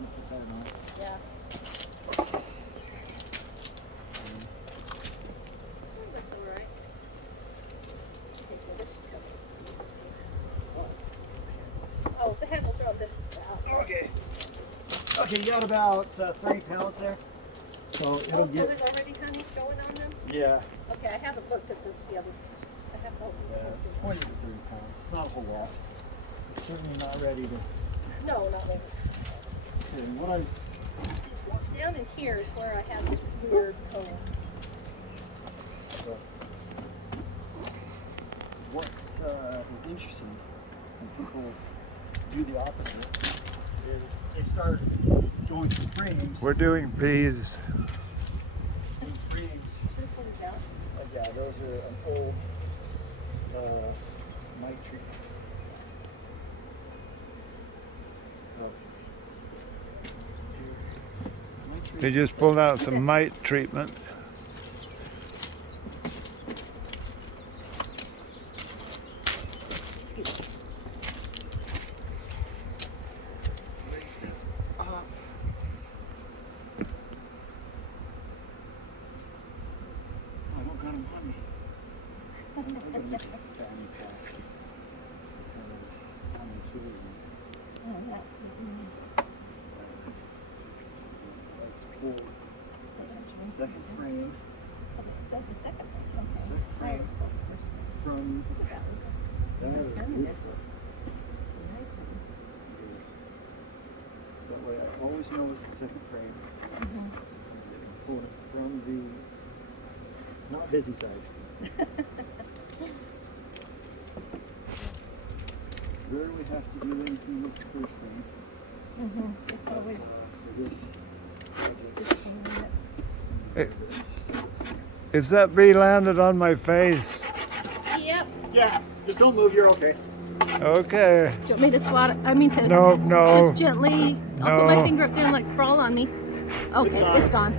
time to put that on. Yeah. That's all right. Okay, so this should cover. Oh, the handles are on this outside. Okay. Okay, you got about 30 pounds there. So it'll So get. there's already honey going on them? Yeah. Okay, I haven't looked at this the other. I haven't opened Yeah, it. it's 20 to 30 pounds. It's not a whole lot. It's certainly not ready to. No, not really. Okay, what I. Down in here is where I have this weird comb. What is interesting when people do the opposite is they start going through frames. We're doing peas. These frames. Should I pull these out? Yeah, those are an old mite tree. They just pulled out some mite treatment. Excuse me. I don't got them on me. I'm going to make a fanny pack. Because I'm into it. Oh, yeah. Pull the second frame. Okay, so the second one. Okay. Second frame from Look at that. that is Turn it. beautiful. Nice one. That way I always know it's the second frame. Mm-hmm. Pull it from the not busy side. Rarely have to do anything with the first frame. Mm-hmm. It's always For this project. just a minute. Is that bee landed on my face? Yep. Yeah, just don't move, you're okay. Okay. Do you want me to swat it? I mean to No, no. just gently. I'll put my No. finger up there and let it crawl on me. Okay, it's gone.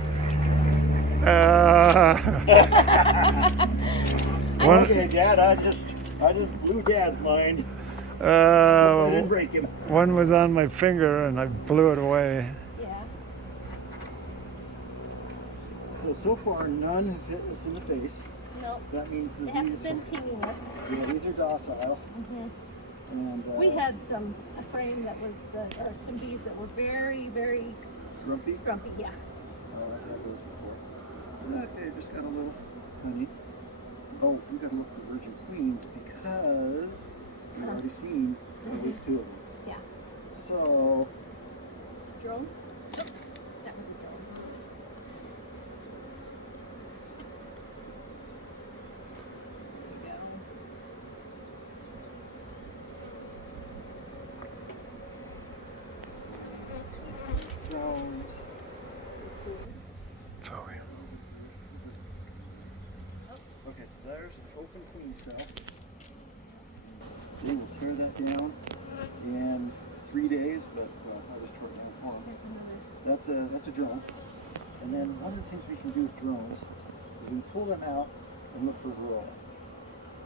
One, Okay, Dad, I just blew Dad's mind. I didn't break him. one was on my finger and I blew it away. Yeah. So far, none have hit us in the face. No, That means they that haven't these, been pinging us. these are docile. Mm-hmm. And We had a frame that was, or some bees that were very, very grumpy. grumpy. Yeah. Oh, I've had those before. Okay, just got a little honey. Oh, we gotta look for virgin queens because we've already seen at least two of them. Yeah. So, Drone? That was a drone. There we go. drones. Okay, so there's an open queen cell. They will tear that down in 3 days, but I was short down for them. That's a drone. And then one of the things we can do with drones is we pull them out and look for varroa.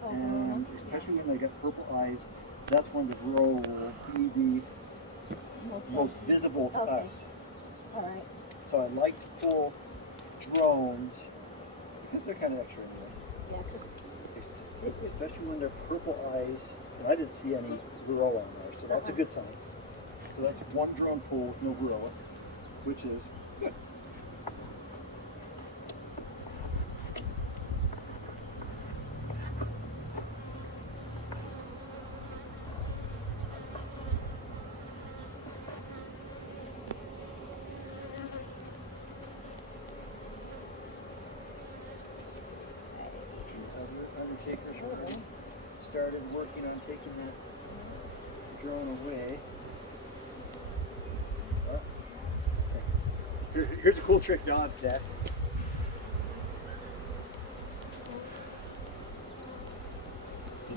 Oh, And especially when they got purple eyes, that's when the varroa will be the most visible to Okay. us. All right. So I like to pull drones because they're kind of extra anyway. Yeah, 'cause Especially when they're purple eyes. And I didn't see any varroa on there, so that's a good sign. So that's one drone pull with no varroa, which is good. Undertakers already started working on taking that drone away. Here's a cool trick, Dad.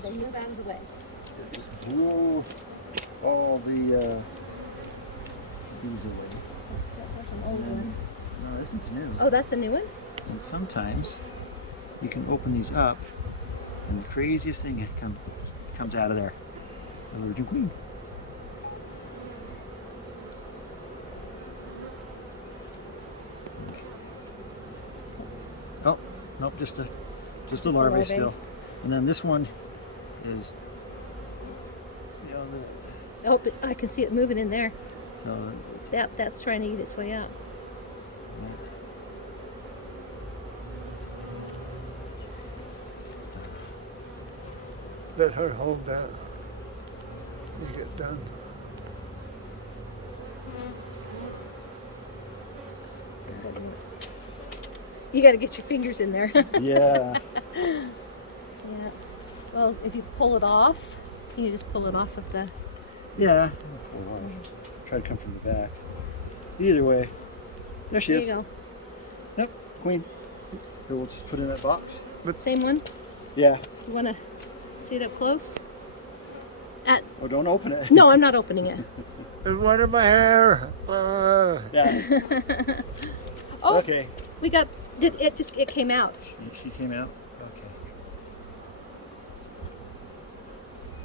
they move out of the way. Just blow all the bees away. That was an old And then- one. No, this is new. Oh, that's a new one? And sometimes you can open these up, and the craziest thing comes out of there. A virgin queen. Nope, just a Just a larvae larvae. still. And then this one is, you know, Oh, but I can see it moving in there. so it's, That's trying to eat its way out. Let her hold that. You get done. You got to get your fingers in there. yeah. Yeah. Well, if you pull it off, can you just pull it off of the? Yeah. Try to come from the back. Either way. There she There is. you go. Yep, queen. Here, we'll just put it in that box. Same one. Yeah. You want to see it up close? Oh, don't open it. No, I'm not opening it. There's one in my hair. Yeah. Oh, Okay. we got. It came out. She came out.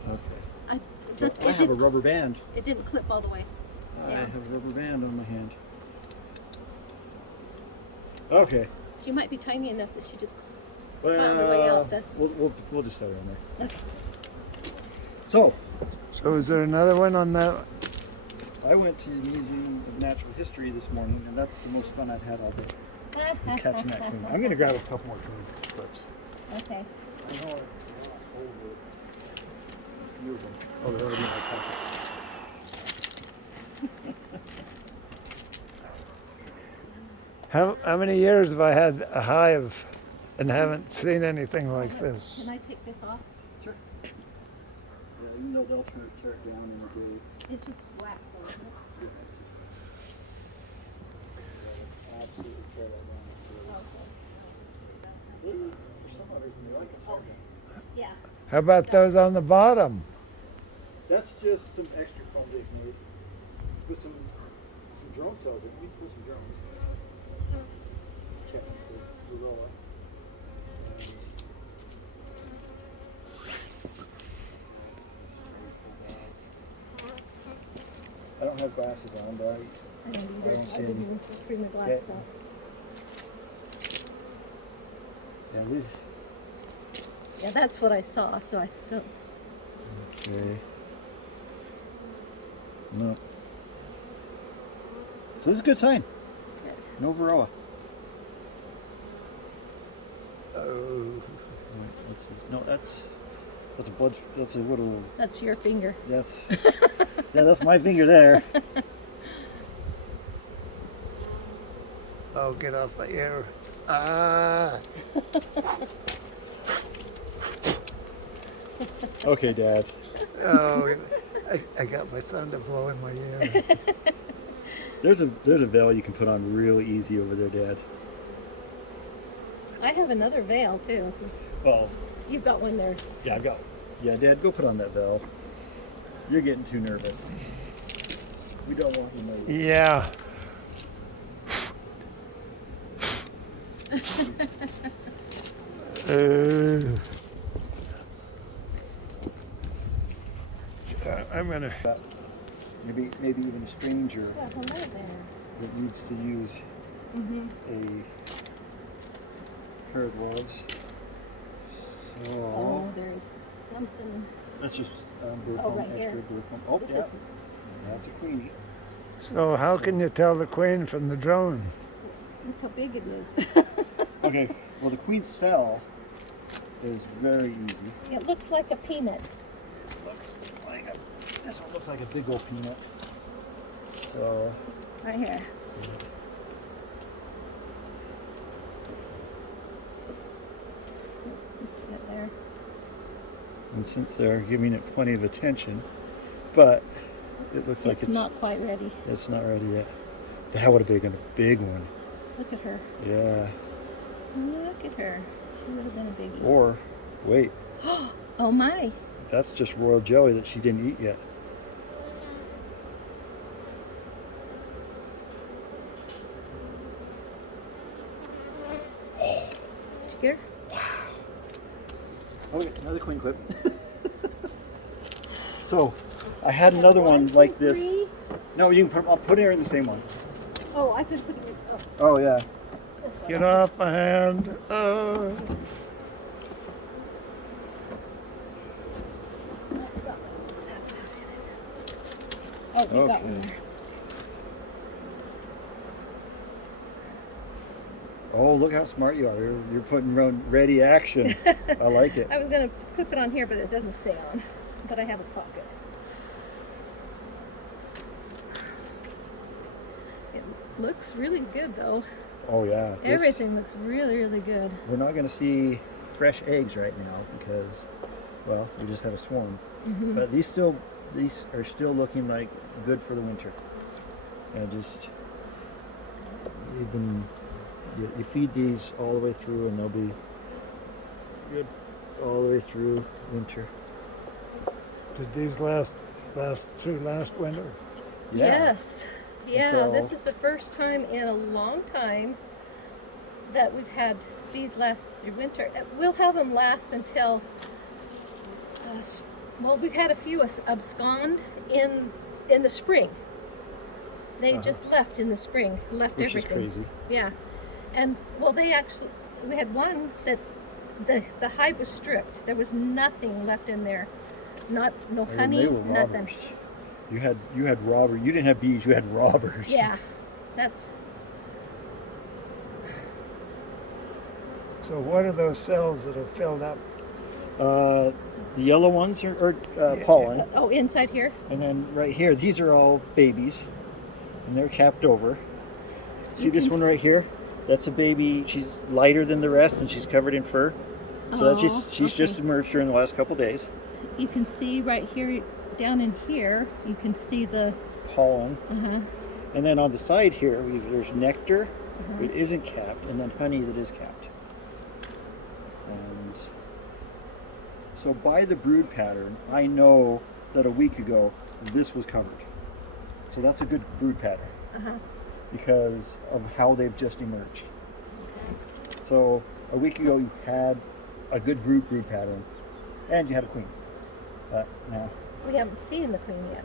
Okay. I I have a rubber band. It didn't clip all the way. I Yeah. have a rubber band on my hand. Okay. She might be tiny enough that she just found her way out. We'll just set her in there. Okay. So, So is there another one on that? I went to the Museum of Natural History this morning, and that's the most fun I've had all day, is catching that queen. I'm going to grab a couple more queens clips. Okay. I know it's over. Move them. Oh, they're already in my pocket. How many years have I had a hive and haven't seen anything like this? Can I take this off? Sure. Yeah, you know they'll tear it down in a day. It's just wax, though, isn't it? Absolutely tear that down. For some odd reason, they like it so down. Yeah. How about those on the bottom? That's just some extra foam they've made. Put some drone cells in. We put some drones. Check the Varroa. I don't have glasses on, but I don't either. don't see I any. didn't bring my glasses Yeah. out. yeah, this. Yeah, that's what I saw, so I don't. Okay. No. So this is a good sign. No Varroa. Oh. Let's see. No, that's a blood. That's a little. That's your finger. That's yeah. That's my finger there. Oh, get off my ear. Ah. Okay, Dad. Oh, I got my son to blow in my ear. There's a veil you can put on real easy over there, Dad. I have another veil too. Well, You've got one there. yeah, I've got. Yeah, Dad, go put on that veil. You're getting too nervous. We don't want you nervous. Yeah. I'm gonna. Maybe even a stranger Yeah, hello there. that needs to use Mm-hmm. a pair of gloves. So Oh, there's something. that's just bird Oh, foam, right here. extra bird foam. Oh, This yeah, is, that's a queenie. So how can you tell the queen from the drone? look how big it is. Okay, well the queen cell is very easy. It looks like a peanut. This one looks like a big old peanut. So Right here. Let's get there. and since they're giving it plenty of attention, but it looks like It's not quite ready. it's not ready yet. That would have been a big one. Look at her. Yeah. Look at her. She would have been a biggie. Or wait, Oh my. that's just royal jelly that she didn't eat yet. Did you get her? Okay, another queen clip. So, I had another one like this. Three? No, you can put. I'll put her in the same one. Oh, I could put it. Oh. Oh yeah. Get off my hand. Oh. Oh, you got one Okay. there. Oh, look how smart you are. You're putting ready action. I like it. I was gonna clip it on here, but it doesn't stay on. But I have a pocket. It looks really good though. Oh yeah. Everything looks really, really good. We're not going to see fresh eggs right now because, well, we just had a swarm. Mm-hmm. But these are still looking like good for the winter. And you feed these all the way through, and they'll be good all the way through winter. Did these last through last winter? Yeah. Yes. Yeah, so- this is the first time in a long time that we've had bees last through winter. We'll have them last until, well, we've had a few abscond in the spring. They just left in the spring, left Which everything. is crazy. Yeah. And, well, we had one that the hive was stripped. There was nothing left in there. No And honey, they were nothing. robbers. You had robbers. You didn't have bees. You had robbers. Yeah, that's, So what are those cells that are filled up? The yellow ones are Yeah. pollen, oh, inside here? and then right here, these are all babies, and they're capped over. See You this can one right here? That's a baby. She's lighter than the rest, and she's covered in fur. So that's she's just okay. emerged during the last couple days. You can see right here, down in here, you can see the, Pollen, uh-huh, and then on the side here, there's nectar. It isn't capped, and then honey that is capped. And so by the brood pattern, I know that a week ago this was covered. So that's a good brood pattern uh-huh. because of how they've just emerged. So a week ago you had a good brood pattern, and you had a queen. But now, We haven't seen the queen yet.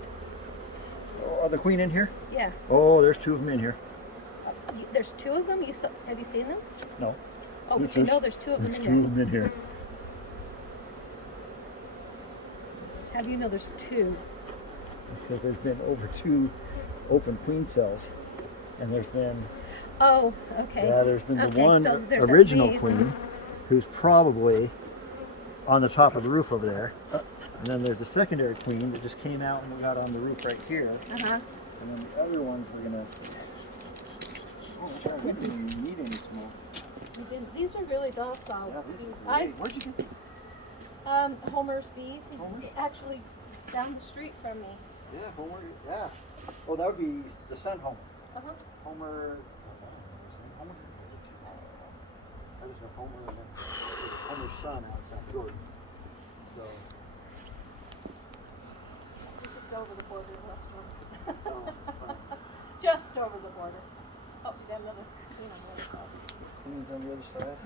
oh, are the queen in here? Yeah. Oh, there's two of them in here. There's two of them? Have you seen them? No, Oh, but you know there's two of them there's in two there. of them in here. How do you know there's two? Because there's been over 2 open queen cells, and there's been Oh, okay. there's been the Okay, one so there's at original least- queen who's probably on the top of the roof over there, and then there's the secondary queen that just came out and got on the roof right here, Uh-huh. and then the other ones we're gonna. Oh, that's right. We didn't even need any smoke. These are really docile. Yeah, these bees. are great. Where'd you get these? Homer's bees. Homer's? Actually, down the street from me. Yeah, Homer. Yeah. Oh, that would be the son Homer. Uh-huh. Homer. Homer. I just got Homer and then Homer's son outside Jordan. So. It's just over the border, Western. Oh, wow. Just over the border. Oh, we got another queen on the other side. Queen's on the other side.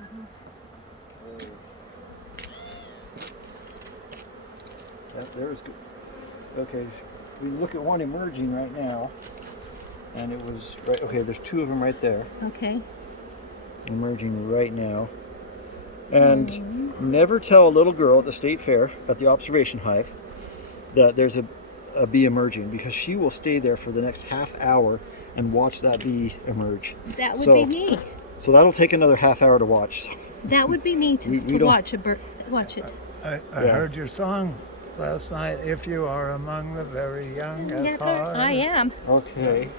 Oh. There's good. Okay, we look at one emerging right now, and it was right. Okay, there's 2 of them right there, Okay. emerging right now. And never tell a little girl at the state fair at the observation hive that there's a bee emerging, because she will stay there for the next half hour and watch that bee emerge. That would So- be me. So that'll take another half hour to watch. That would be me to, We to don't- watch watch it. I Yeah. heard your song last night. If you are among the very young at Yeah, heart. I am. Okay.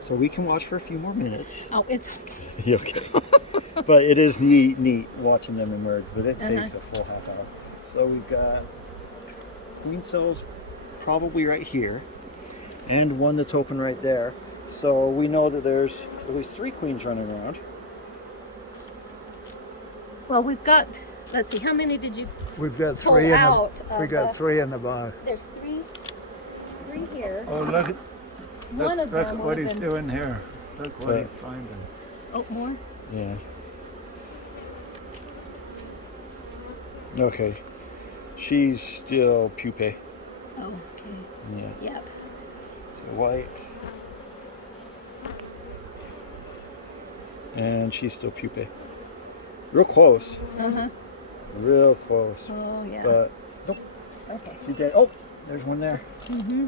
So we can watch for a few more minutes. Oh, it's okay. Okay. But it is neat watching them emerge, but it takes a full half hour. So we've got queen cells probably right here, and one that's open right there. So we know that there's at least 3 queens running around. Well, we've got. Let's see. How many did you? We've got Pull 3 in the out we of got the- 3 in the box. There's three here. Oh, look at One of look them. at what would've he's been- doing here. Look what What? he's finding. Oh, more. Yeah. Okay. She's still pupae. Oh, okay. Yeah. Yep. So white. And she's still pupae. Real close. Uh-huh. Real close. Oh, yeah. But nope, Okay. she's dead. Oh, there's one there. Mm-hmm.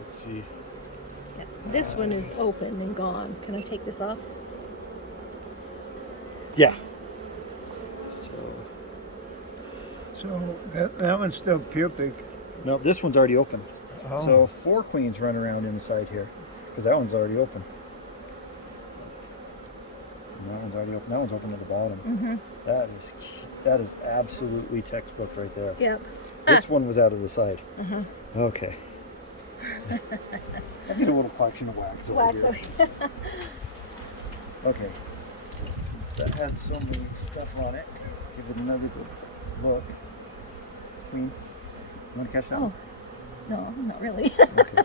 Let's see. Yeah. This one is open and gone. Can I take this off? Yeah. So that one's still pupic. No, this one's already open. Oh. So 4 queens run around inside here because that one's already open. And that one's already open. That one's open at the bottom. Mm-hmm. That is absolutely textbook right there. Yep. This one was out of the side. Mm-hmm. Okay. I need a little collection of wax over Wax. here. Okay. Since that had so many stuff on it, give it another good look. Queen, you want to catch that Oh, one? no, not really. Okay.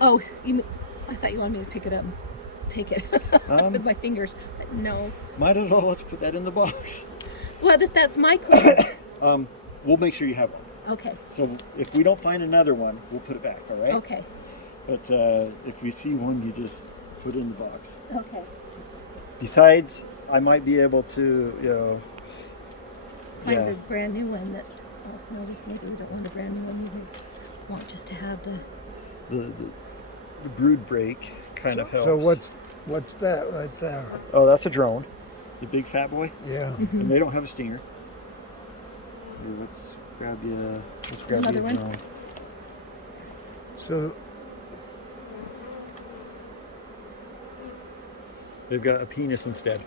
Oh, I thought you wanted me to pick it up and take it with my fingers. But no. Might as well, let's put that in the box. What if that's my queen? We'll make sure you have one. Okay. So if we don't find another one, we'll put it back, all right? Okay. But if we see one, you just put it in the box. Okay. Besides, I might be able to, you know, Find yeah. a brand new one that. Oh, no, maybe we don't want a brand new one. We want just to have the. the brood break kind of helps. So what's that right there? Oh, that's a drone. The big fat boy. Yeah. And they don't have a stinger. Here, let's grab you Another a one? drone. So They've got a penis instead.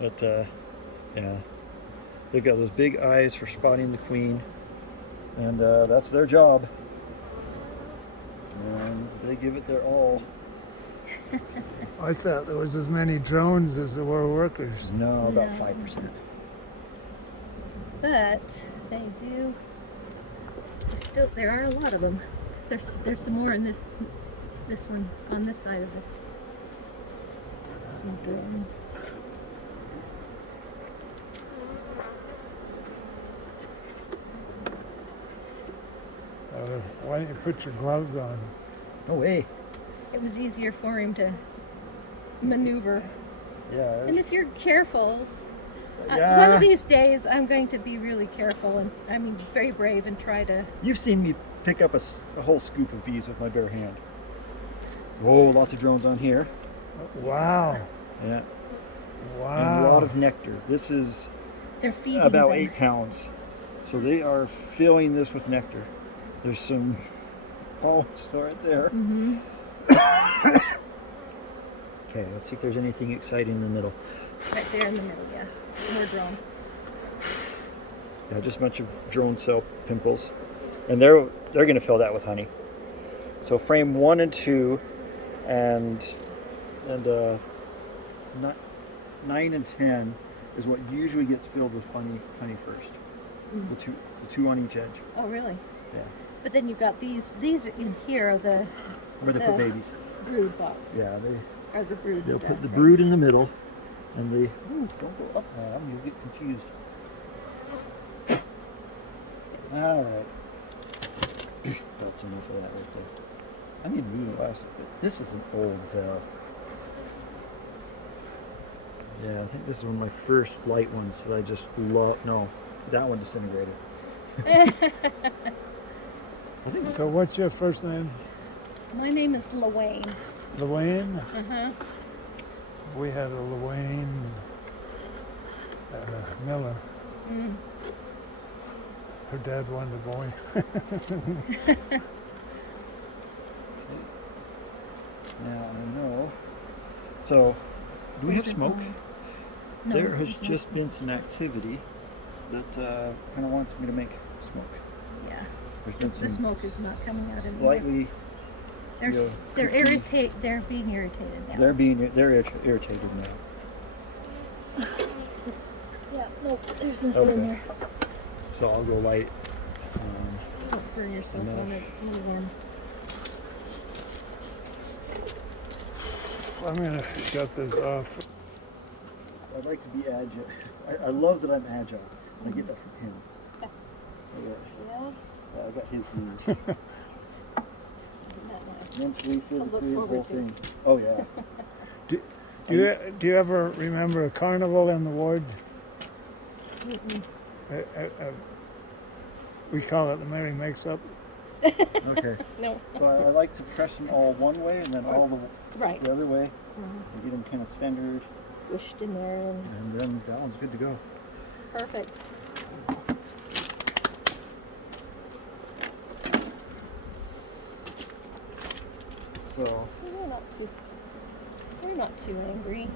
But yeah, they've got those big eyes for spotting the queen, and that's their job. And they give it their all. I thought there was as many drones as there were workers. No, about No. 5%. But they do. There are a lot of them. There's some more in this one on this side of this. Some drones. Why don't you put your gloves on? No way. It was easier for him to maneuver. Yeah. And if you're careful, yeah. one of these days I'm going to be really careful and very brave and try to. You've seen me pick up a whole scoop of bees with my bare hand. Whoa, lots of drones on here. Wow. Yeah. Wow. And a lot of nectar. This is They're feeding about them. 8 pounds. So they are filling this with nectar. There's some pollens right there. Mm-hmm. Okay, let's see if there's anything exciting in the middle. Right there in the middle, yeah. More drone. Yeah, just a bunch of drone cell pimples. And they're going to fill that with honey. So frame 1 and 2 and 9 and 10 is what usually gets filled with honey first. Mm. The two on each edge. Oh, really? Yeah. But then you've got these in here are the Where they put The- babies. brood box. Yeah, Or the brood. they'll put the frames. brood in the middle, and they don't go up there. I'm gonna get confused. All right, that's enough of that right there. I need new elastic, but this is an old valve. Yeah, I think this is one of my first light ones that I just love. No, that one disintegrated. I think So what's your first name? My name is Luane. Luane? Uh-huh. We had a Luane Miller. Mm. Her dad wanted a boy. now I know. So, do we have Where's it smoke? going? No, There has no. just been some activity that kind of wants me to make smoke. Yeah. There's been The some smoke is not coming out anymore. slightly. They're yeah, they're cookie. They're being irritated now. They're irritated now. Oops. Yeah. No, there's nothing Okay. in there. So I'll go light. Don't burn yourself No. on it. It's a little warm. I'm gonna shut this off. I'd like to be agile. I love that I'm agile. I get that from him. Yeah. I got his rules. Not nice. mentally, look physically, the forward whole to. thing. Oh yeah. Do you ever remember a carnival in the ward? Mm-mm. We call it the Merry Mix-Up. Okay. No. So I like to press them all one way and then all Right. the other way. Mhm. And get them kind of centered, Squished in there and and then that one's good to go. perfect. So We're not too angry.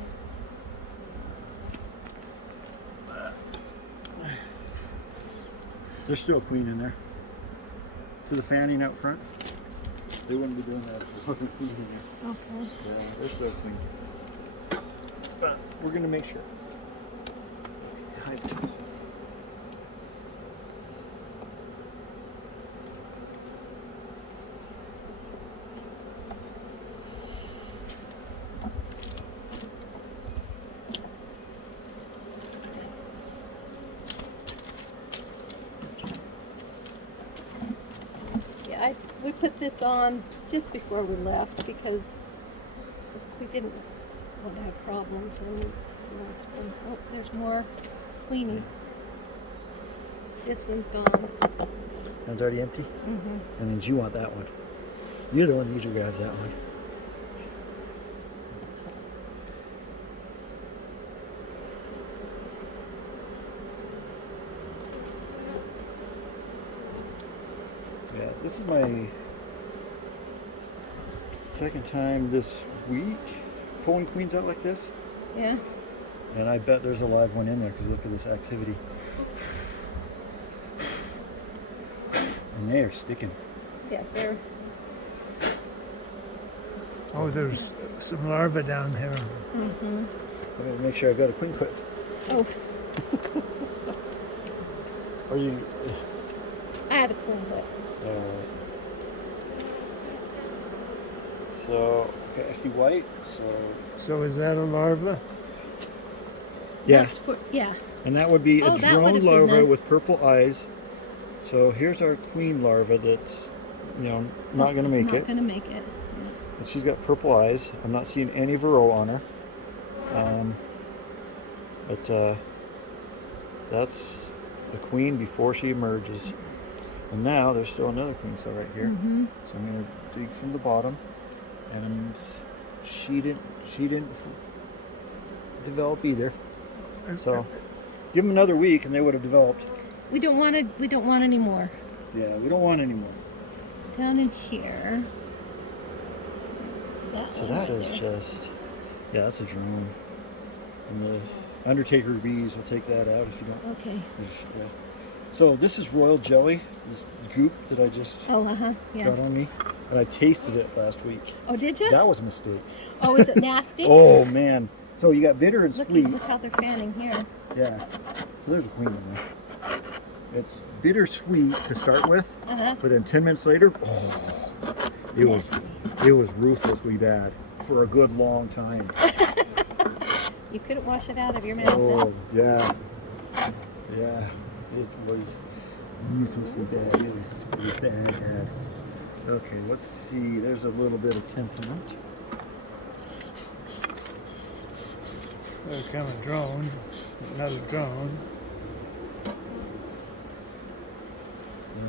there's still a queen in there. So the fanning out front, they wouldn't be doing that if there wasn't a queen in there. Okay. Yeah, there's still a queen. But we're gonna make sure. Hive tool. Yeah, we put this on just before we left because we didn't want to have problems when we left. And, oh, there's more queenies. This one's gone. That's already empty? Mm-hmm. That means you want that one. You're the one who usually grabs that one. Yeah, this is my second time this week pulling queens out like this. Yeah. And I bet there's a live one in there because look at this activity. And they are sticking. Yeah, they're. Oh, there's some larvae down here. Mm-hmm. I'm going to make sure I got a queen clip. Oh, Are you? I have a queen whip. Alright. So, okay, I see white, so. So is that a larva? That's for, yeah. And that would be Oh, a that would drone have been larva the- with purple eyes. So here's our queen larva that's, not going to make Not it. gonna make it. And she's got purple eyes. I'm not seeing any varroa on her. But that's the queen before she emerges. And now there's still another queen cell right here. Mm-hmm. So I'm going to dig from the bottom. And she didn't develop either. So give them another week and they would have developed. We don't want any more. Yeah, we don't want any more. Down in here. So that is just, yeah, that's a drone. And the Undertaker bees will take that out if you don't. Okay. Yeah. So this is royal jelly, this goop that I just Oh, uh-huh. Yeah. got on me. And I tasted it last week. Oh, did you? That was a mistake. Oh, is it nasty? Oh man. So you got bitter and Look, sweet. look how they're fanning here. Yeah. So there's a queen in there. It's bittersweet to start with, Uh-huh. but then 10 minutes later, it was ruthlessly bad for a good long time. You couldn't wash it out of your mouth. Oh yeah, yeah. It was ruthlessly bad. It was bad. Okay, let's see. There's a little bit of temperament. There come a drone, another drone.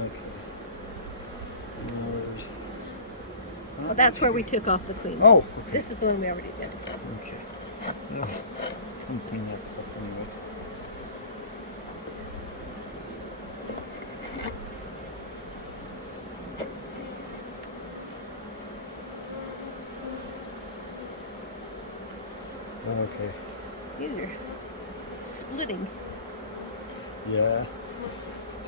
Okay. Well, that's where we took off the queen. Oh, okay. This is the one we already did. Okay. Yeah. I'm clean that up anyway. Okay. These are splitting. Yeah.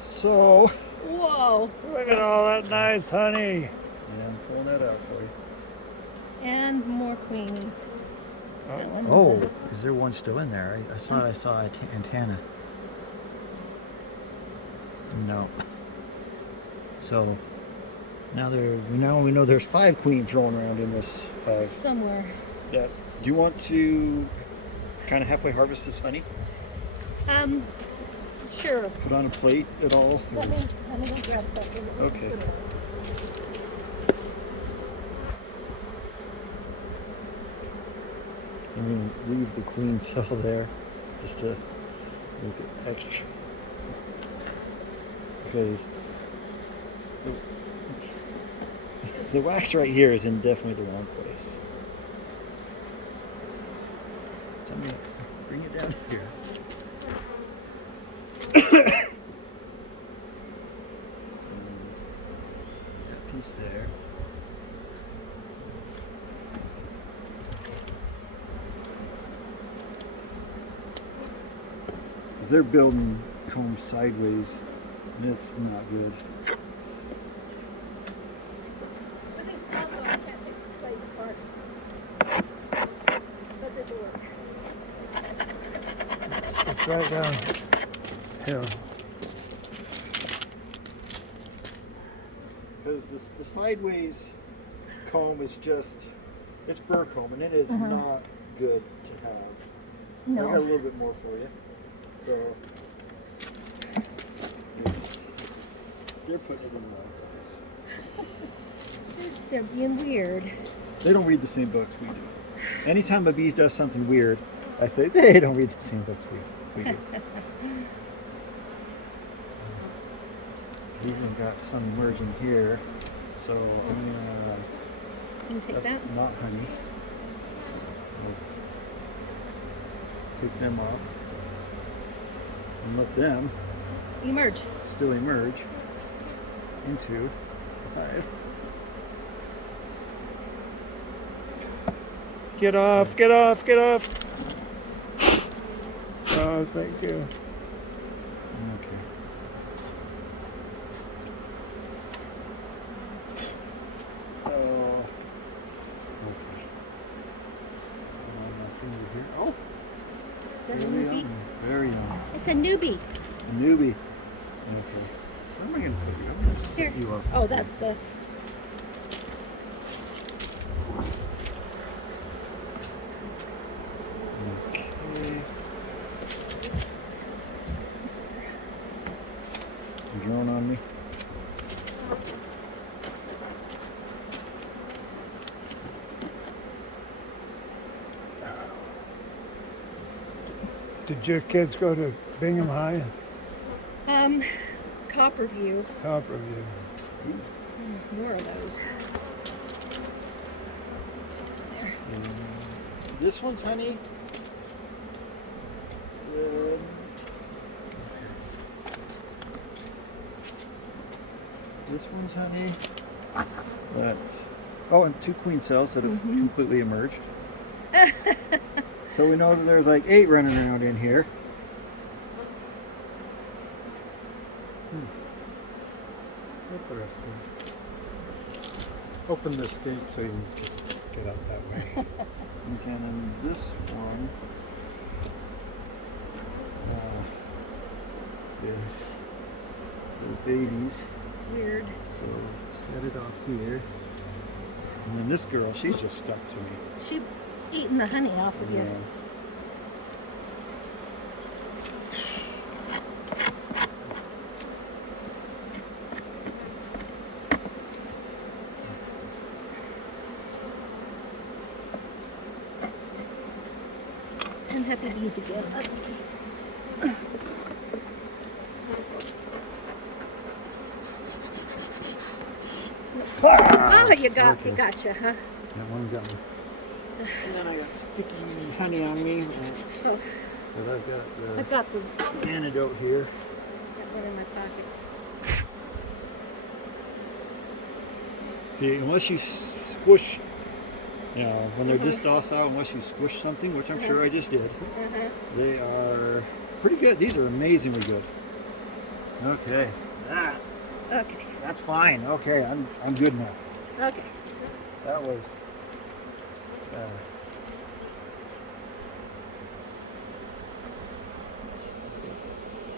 So. Whoa. Look at all that nice honey. Yeah, I'm pulling that out for you. And more queenies. That one Oh, was is there one still in there? I thought I saw an antenna. No. So now we know there's 5 queens rolling around in this hive. somewhere. Yeah. Do you want to kind of halfway harvest this honey? Sure. Put on a plate at all? Let me go grab something. Okay. I'm going to leave the queen cell there just to make it extra. Because the wax right here is in definitely the wrong place. So I'm going to bring it down here. That piece there. Because they're building comb sideways, and it's not good. But this combo can't take this place apart. But this will work. It's right down here. Because the sideways comb is just, it's burr comb, and it is not good to have. No. I got a little bit more for you. So, they're putting it in the boxes. They're being weird. They don't read the same books we do. Anytime a bee does something weird, I say, they don't read the same books we do. We've even got some emerging here. So I'm gonna, Can you take that's that? not honey. I'll take them off and let them Emerge. still emerge into the hive. Get off, get off, get off. Oh, thank you. Okay. Oh. Okay. On my finger here. Oh, Is that a very newbie? young. Very young. It's a newbie. A newbie. Okay. Where am I going to put you? I'm going to Here. set you up. Oh, that's the. Okay. Drone on me. Did your kids go to Bingham High? Copperview. Copperview. More of those. There. This one's honey. This one's honey. That's, oh, and 2 queen cells that have completely emerged. So we know that there's like 8 running around in here. What's the rest of them? Open this gate so you can just get out that way. Okay, and then this one is the babies. Weird. So set it off here. And then this girl, she's just stuck to me. She eating the honey off of you. And happy bees again. Let's see. Oh, you gotcha, huh? That one got me. And then I got sticky honey on me. Oh, But I've got I've got the the antidote here. got one in my pocket. See, unless you squish, you know, when they're this docile, unless you squish something, which I'm sure I just did, they are pretty good. These are amazingly good. Okay. Okay. That's fine. Okay, I'm good now. Okay. That was.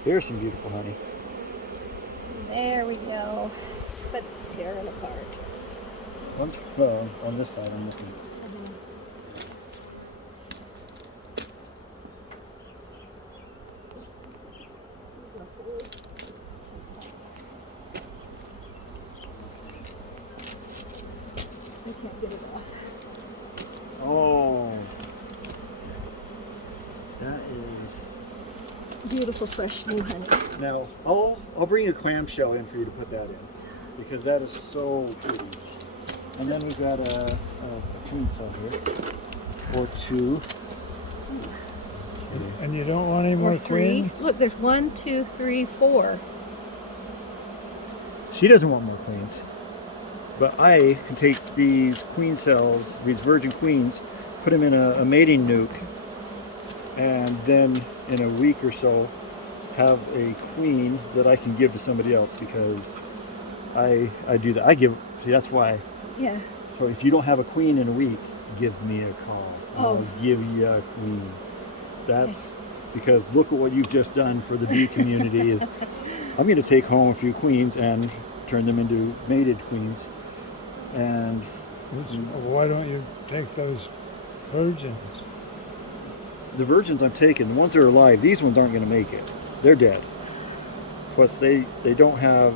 Here's some beautiful honey. There we go. But it's tearing apart. Well, on this side, I'm looking. I can't get it off. Oh. That is. Beautiful fresh new honey. Now, I'll bring a clamshell in for you to put that in, because that is so pretty. And then we've got a queen cell here, or two. And you don't want any more Or three. queens? Look, there's 1, 2, 3, 4. She doesn't want more queens, but I can take these queen cells, these virgin queens, put them in a mating nuke, and then in a week or so have a queen that I can give to somebody else, because I do that. See, that's why. Yeah. So if you don't have a queen in a week, give me a call. Oh. I'll give you a queen. That's because look at what you've just done for the bee community. Is I'm going to take home a few queens and turn them into mated queens. And Why don't you take those virgins? the virgins I'm taking, the ones that are alive, these ones aren't going to make it. They're dead. Plus they don't have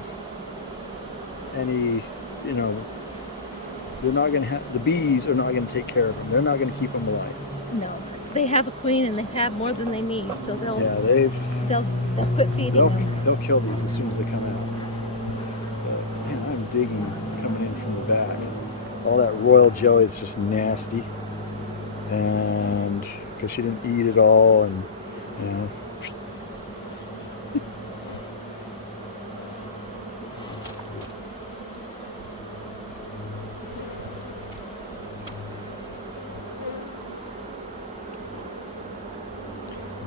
any, they're not going to have, the bees are not going to take care of them. They're not going to keep them alive. No. They have a queen and they have more than they need, so they'll Yeah, they'll quit feeding them. they'll kill these as soon as they come out. But man, I'm digging coming in from the back. All that royal jelly is just nasty, and because she didn't eat it all, and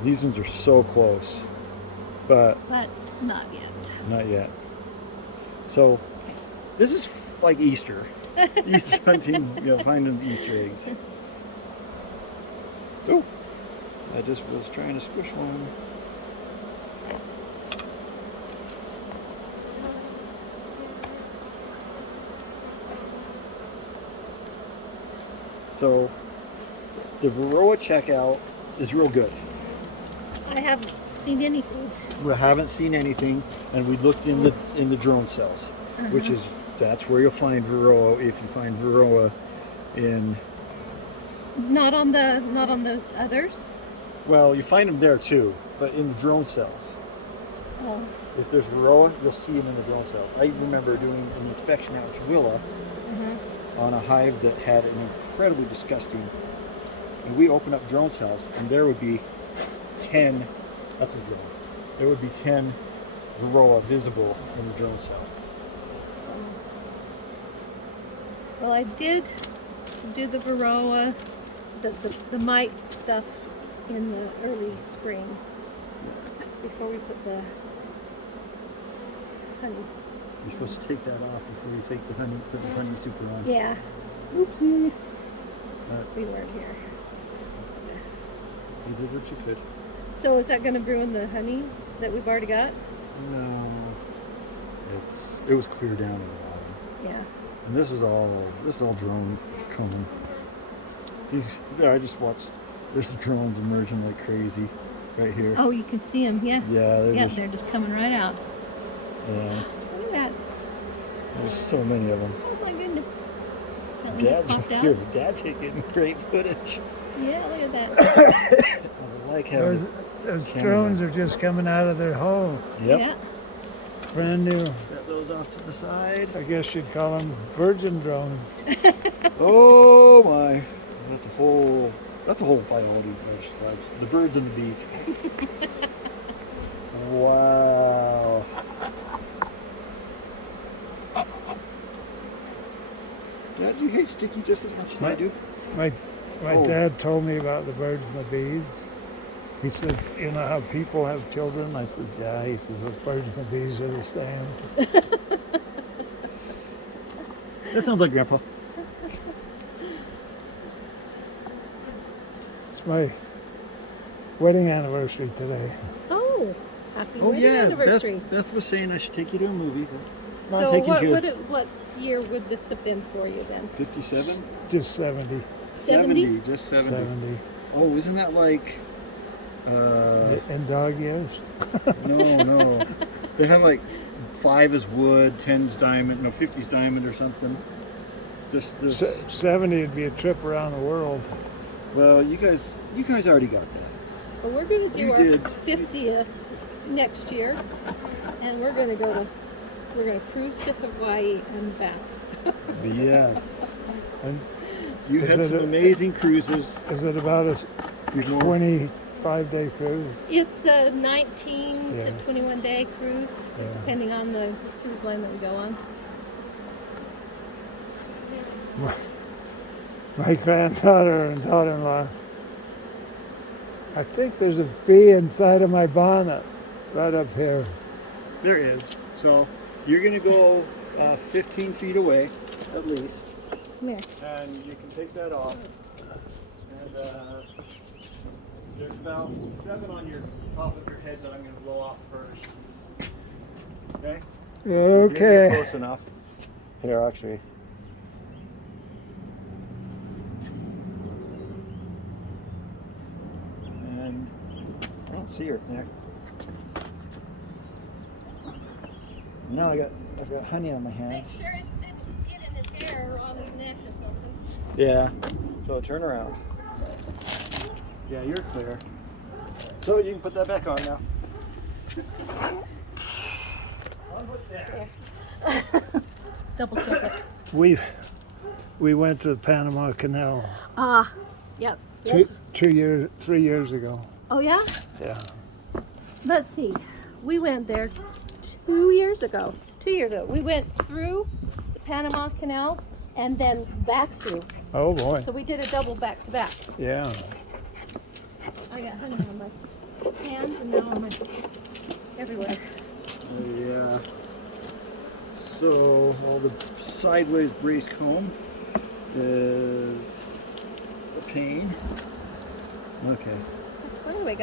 these ones are so close, but But not yet. not yet. So this is like Easter. Easter hunting, finding Easter eggs. Oh, I just was trying to squish one. So the Varroa checkout is real good. I haven't seen anything. We haven't seen anything, and we looked in the drone cells, which is that's where you'll find Varroa if you find Varroa in. Not on the others. Well, you find them there too, but in the drone cells. Oh. If there's Varroa, you'll see them in the drone cells. I remember doing an inspection out in Chihuahua on a hive that had an incredibly disgusting. And we opened up drone cells, and there would be 10. That's a drone. There would be 10 Varroa visible in the drone cell. Well, I did do the Varroa, the mite stuff in the early spring before we put the honey. You're supposed to take that off before you take the honey, put the honey super on. Yeah. Oopsie. We weren't here. You did what you could. So is that going to ruin the honey that we've already got? No. It was clear down at the bottom. Yeah. And this is all drone coming. I just watched. There's drones emerging like crazy, right here. Oh, you can see them. Yeah. Yeah, They're just coming right out. yeah. Look at that. There's so many of them. Oh my goodness. That one just popped out. Dad's getting great footage. Yeah, look at that. I like having. Those camera. drones are just coming out of their hole. Yep. Yeah. Brand new. Set those off to the side. I guess you'd call them virgin drones. Oh my. That's a whole biology exercise. The birds and the bees. Wow. Dad, do you hate Sticky just as much as I do? My Oh. dad told me about the birds and the bees. He says, you know how people have children? I says, yeah. He says, well, birds and the bees are the same. That sounds like Grandpa. It's my wedding anniversary today. Oh, happy Oh wedding yeah, anniversary. Beth was saying I should take you to a movie, but So not taking what year would this have been for you then? 57? Just 70. 70? Just 70. 70. Oh, isn't that like In dog years. no. They have like 5 is wood, 10's diamond, no 50's diamond or something. Just this. 70 would be a trip around the world. Well, you guys already got that. But we're going to do You our did. 50th next year, and we're going to cruise to Hawaii and back. Yes. And You Is had it some a- amazing cruises. is it about a Before. 25-day cruise? It's a 19 to Yeah. 21-day cruise, Yeah. depending on the cruise line that we go on. My granddaughter and daughter-in-law. I think there's a bee inside of my bonnet, right up here. There is. So you're going to go 15 feet away, at least. Come here. And you can take that off. And there's about 7 on your top of your head that I'm going to blow off first. Okay? You're Okay. close enough. Here, actually. And I don't see her neck. Now I've got honey on my Make hands. sure it didn't get in his hair or on his neck or something. Yeah. So turn around. Yeah, you're clear. So you can put that back on now. Double check it. We went to the Panama Canal Ah, yep. Yes. 3 years ago. Oh yeah? Yeah. Let's see. We went there 2 years ago. 2 years ago. We went through the Panama Canal and then back through. Oh boy. So we did a double back to back. Yeah. I got honey on my hands and now on my everywhere. Yeah. So all the sideways braced comb is a pain. Okay. Anyway,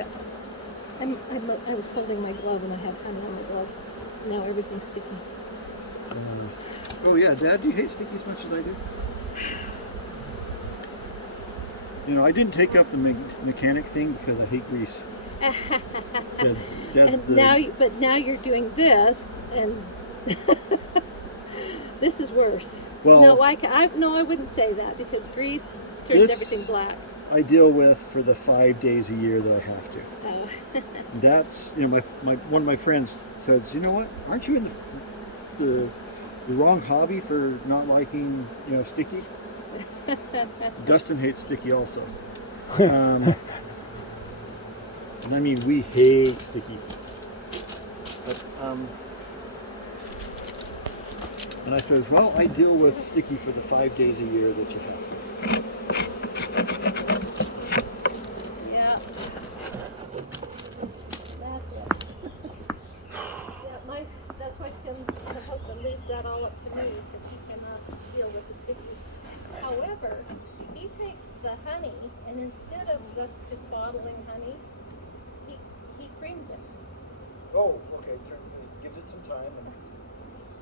I was holding my glove and I had honey on my glove. Now everything's sticky. Oh yeah, Dad, do you hate sticky as much as I do? You know, I didn't take up the mechanic thing because I hate grease. And now you're doing this, and this is worse. Well, No, I wouldn't say that because grease turns This- everything black. I deal with for the 5 days a year that I have to. Oh. That's, you know, one of my friends says, you know what, aren't you in the wrong hobby for not liking, you know, sticky? Dustin hates sticky also. And I mean, we hate sticky. But, and I says, well, I deal with sticky for the 5 days a year that you have. Yeah. That's it. Yeah, that's why Tim, my husband, leaves that all up to me because he cannot deal with the sticky. However, he takes the honey and instead of us just bottling honey, he creams it. Oh, okay. Gives it some time. And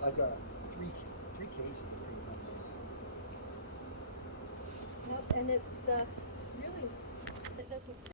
I've got three cases of cream on there. Yep, and it's really, it doesn't